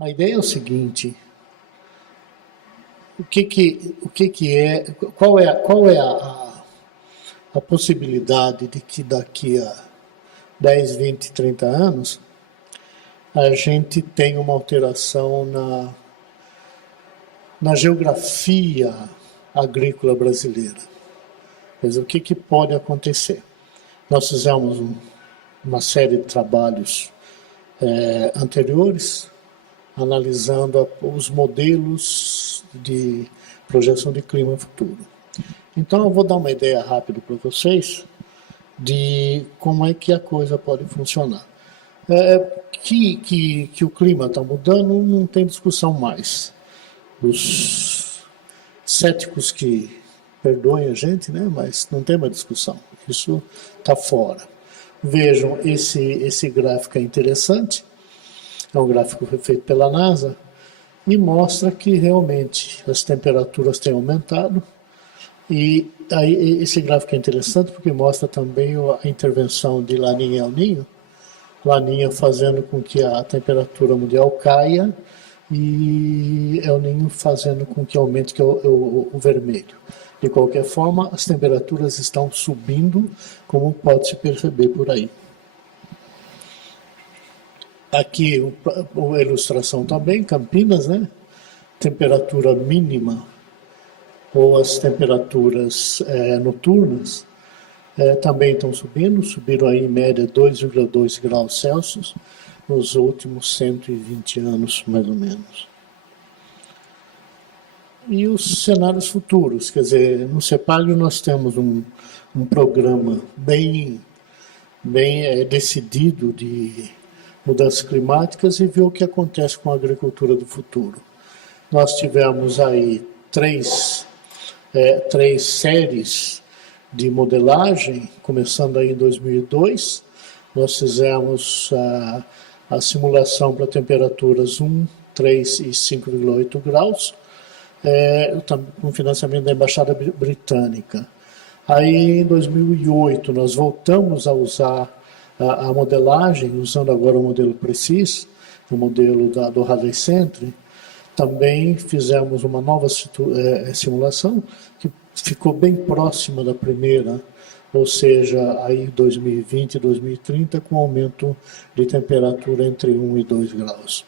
A ideia é o seguinte: o que que é, qual é a possibilidade de que daqui a 10, 20, 30 anos a gente tenha uma alteração na geografia agrícola brasileira? Quer dizer, o que que pode acontecer? Nós fizemos uma série de trabalhos anteriores, analisando os modelos de projeção de clima futuro. Então eu vou dar uma ideia rápida para vocês de como é que a coisa pode funcionar. Que o clima está mudando não tem discussão mais. Os céticos que perdoem a gente, né? Mas não tem mais discussão. Isso está fora. Vejam, esse gráfico é interessante. É um gráfico feito pela NASA e mostra que realmente as temperaturas têm aumentado. E aí, esse gráfico é interessante porque mostra também a intervenção de Laninha e El Niño. Laninha fazendo com que a temperatura mundial caia e El Niño fazendo com que aumente, que é o vermelho. De qualquer forma, as temperaturas estão subindo, como pode se perceber por aí. Aqui a ilustração também, Campinas, né? Temperatura mínima ou as temperaturas noturnas também estão subindo, subiram aí em média 2,2 graus Celsius nos últimos 120 anos, mais ou menos. E os cenários futuros, quer dizer, no CEPAG nós temos um programa bem decidido de mudanças climáticas e ver o que acontece com a agricultura do futuro. Nós tivemos aí três séries de modelagem, começando aí em 2002. Nós fizemos a simulação para temperaturas 1, 3 e 5,8 graus, com financiamento da Embaixada Britânica. Aí, em 2008, nós voltamos a usar a modelagem, usando agora o modelo PRECIS, o modelo do Halley Century. Também fizemos uma nova simulação que ficou bem próxima da primeira, ou seja, aí 2020 e 2030, com aumento de temperatura entre 1 e 2 graus.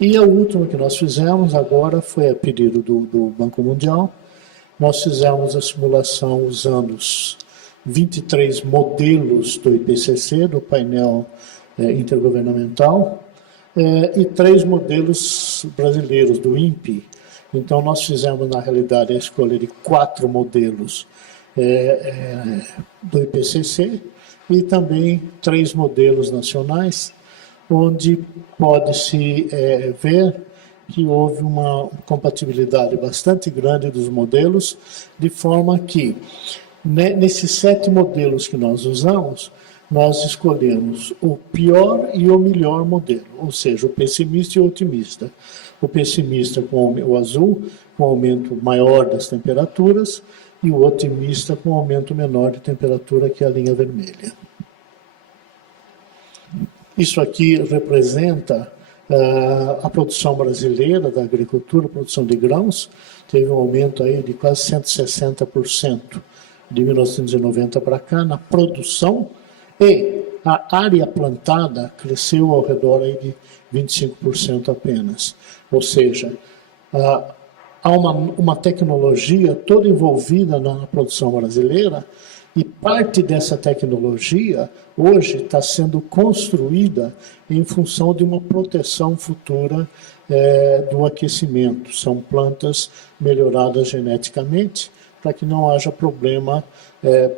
E a última que nós fizemos agora foi a pedido do Banco Mundial. Nós fizemos a simulação usando os 23 modelos do IPCC, do painel intergovernamental, e 3 modelos brasileiros do INPE. Então, nós fizemos, na realidade, a escolha de 4 modelos do IPCC e também 3 modelos nacionais, onde pode-se ver que houve uma compatibilidade bastante grande dos modelos, de forma que, nesses 7 modelos que nós usamos, nós escolhemos o pior e o melhor modelo, ou seja, o pessimista e o otimista. O pessimista com o azul, com aumento maior das temperaturas, e o otimista com aumento menor de temperatura, que é a linha vermelha. Isso aqui representa a produção brasileira da agricultura, a produção de grãos, teve um aumento aí de quase 160% de 1990 para cá na produção, e a área plantada cresceu ao redor aí de 25% apenas. Ou seja, há uma tecnologia toda envolvida na produção brasileira, e parte dessa tecnologia hoje está sendo construída em função de uma proteção futura do aquecimento. São plantas melhoradas geneticamente para que não haja problema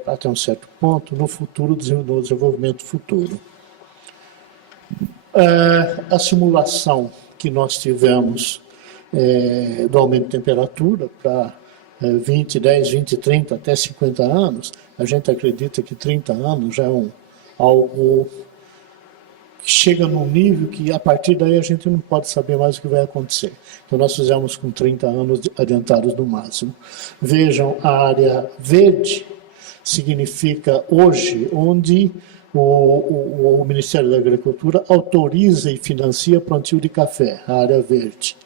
até um certo ponto no futuro, no desenvolvimento futuro. A simulação que nós tivemos do aumento de temperatura para 20, 10, 20, 30, até 50 anos, a gente acredita que 30 anos já é algo que chega num nível que a partir daí a gente não pode saber mais o que vai acontecer. Então nós fizemos com 30 anos adiantados no máximo. Vejam, a área verde significa hoje onde o Ministério da Agricultura autoriza e financia plantio de café, a área verde.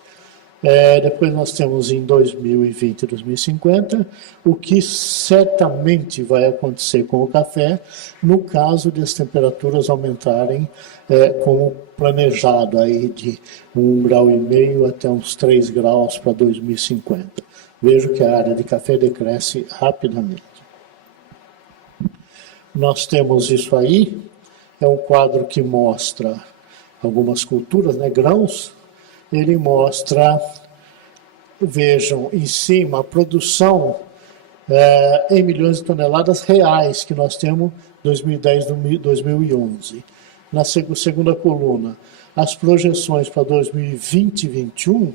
Depois nós temos em 2020 e 2050 o que certamente vai acontecer com o café no caso de as temperaturas aumentarem como planejado, aí de 1,5 grau até uns 3 graus para 2050. Vejo que a área de café decresce rapidamente. Nós temos isso aí, é um quadro que mostra algumas culturas, né, grãos. Ele mostra, vejam, em cima, a produção em milhões de toneladas reais que nós temos em 2010 e 2011. Na segunda coluna, as projeções para 2020 e 2021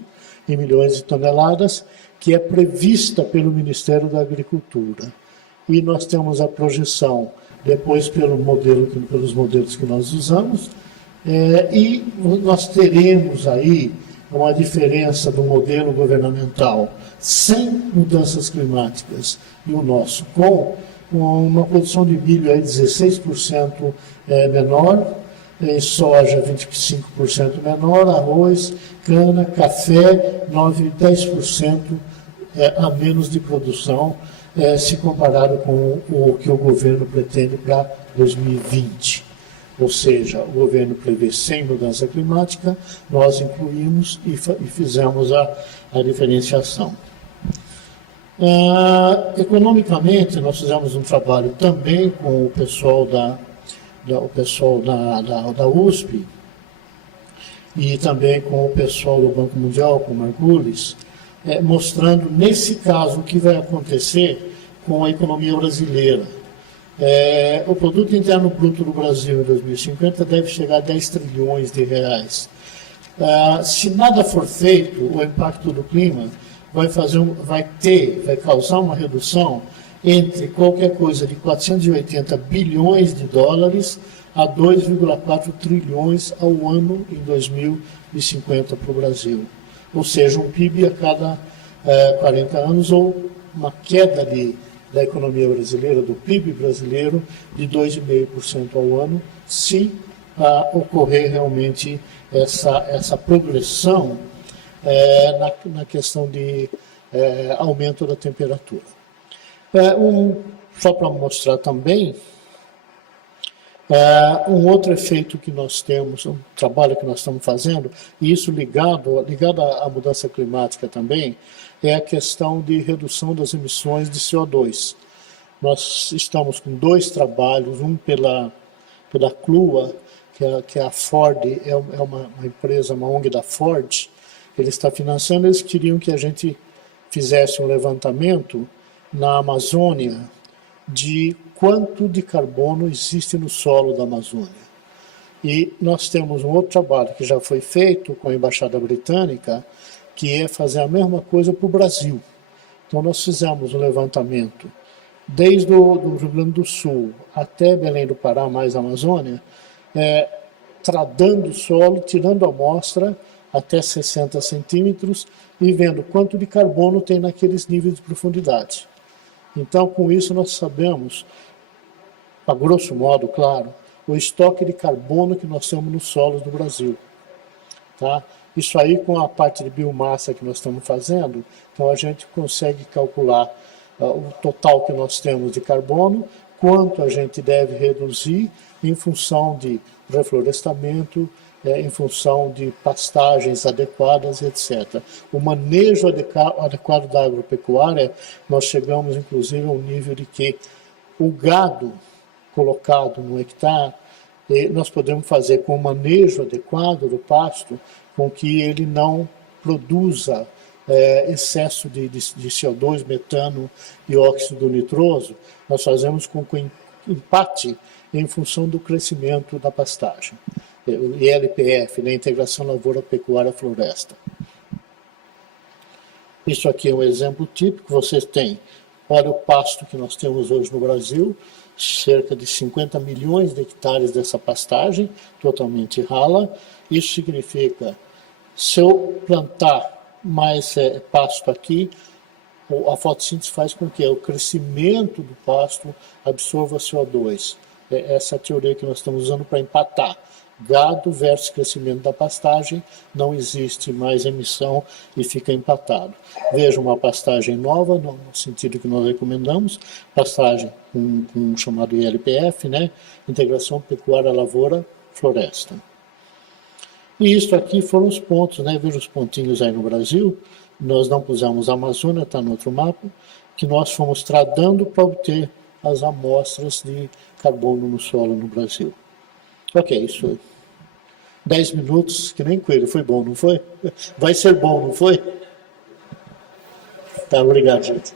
em milhões de toneladas, que é prevista pelo Ministério da Agricultura. E nós temos a projeção, depois pelos modelos que nós usamos, e nós teremos aí uma diferença do modelo governamental sem mudanças climáticas e o nosso com uma produção de milho aí 16% menor, soja 25% menor, arroz, cana, café 10% a menos de produção, se comparado com o que o governo pretende para 2020. Ou seja, o governo prevê sem mudança climática, nós incluímos e fizemos a diferenciação. Economicamente, nós fizemos um trabalho também com o pessoal da USP e também com o pessoal do Banco Mundial, com o Margulis, mostrando, nesse caso, o que vai acontecer com a economia brasileira. O produto interno bruto do Brasil em 2050 deve chegar a 10 trilhões de reais. Se nada for feito, o impacto do clima vai causar uma redução entre qualquer coisa de 480 bilhões de dólares a 2,4 trilhões ao ano em 2050 para o Brasil. Ou seja, um PIB a cada 40 anos ou uma queda da economia brasileira, do PIB brasileiro, de 2,5% ao ano, se ocorrer realmente essa progressão na questão de aumento da temperatura. Só para mostrar também, um outro efeito que nós temos, um trabalho que nós estamos fazendo, e isso ligado à mudança climática também, é a questão de redução das emissões de CO2. Nós estamos com 2 trabalhos, um pela CLUA, que é a Ford, é uma empresa, uma ONG da Ford, ele está financiando, eles queriam que a gente fizesse um levantamento na Amazônia de quanto de carbono existe no solo da Amazônia. E nós temos um outro trabalho que já foi feito com a Embaixada Britânica, que é fazer a mesma coisa para o Brasil. Então nós fizemos um levantamento desde o Rio Grande do Sul até Belém do Pará, mais a Amazônia, tradando o solo, tirando a amostra até 60 centímetros e vendo quanto de carbono tem naqueles níveis de profundidade. Então, com isso, nós sabemos, a grosso modo, claro, o estoque de carbono que nós temos nos solos do Brasil. Tá? Isso aí, com a parte de biomassa que nós estamos fazendo, então a gente consegue calcular o total que nós temos de carbono, quanto a gente deve reduzir em função de reflorestamento, em função de pastagens adequadas, etc. O manejo adequado da agropecuária, nós chegamos inclusive a um nível de que o gado colocado no hectare, nós podemos fazer com o manejo adequado do pasto, com que ele não produza excesso de CO2, metano e óxido nitroso. Nós fazemos com que empate em função do crescimento da pastagem. O ILPF, né, Integração Lavoura Pecuária Floresta. Isso aqui é um exemplo típico. Vocês têm, olha o pasto que nós temos hoje no Brasil, cerca de 50 milhões de hectares dessa pastagem, totalmente rala. Isso significa, se eu plantar mais pasto aqui, a fotossíntese faz com que o crescimento do pasto absorva CO2. É essa teoria que nós estamos usando para empatar. Gado versus crescimento da pastagem, não existe mais emissão e fica empatado. Veja uma pastagem nova, no sentido que nós recomendamos, pastagem com chamado ILPF, né? Integração Pecuária Lavoura Floresta. E isso aqui foram os pontos, né? Veja os pontinhos aí no Brasil, nós não pusemos a Amazônia, está no outro mapa, que nós fomos tradando para obter as amostras de carbono no solo no Brasil. Ok, isso foi 10 minutos, que nem coelho, foi bom, não foi? Vai ser bom, não foi? Tá, obrigado, gente.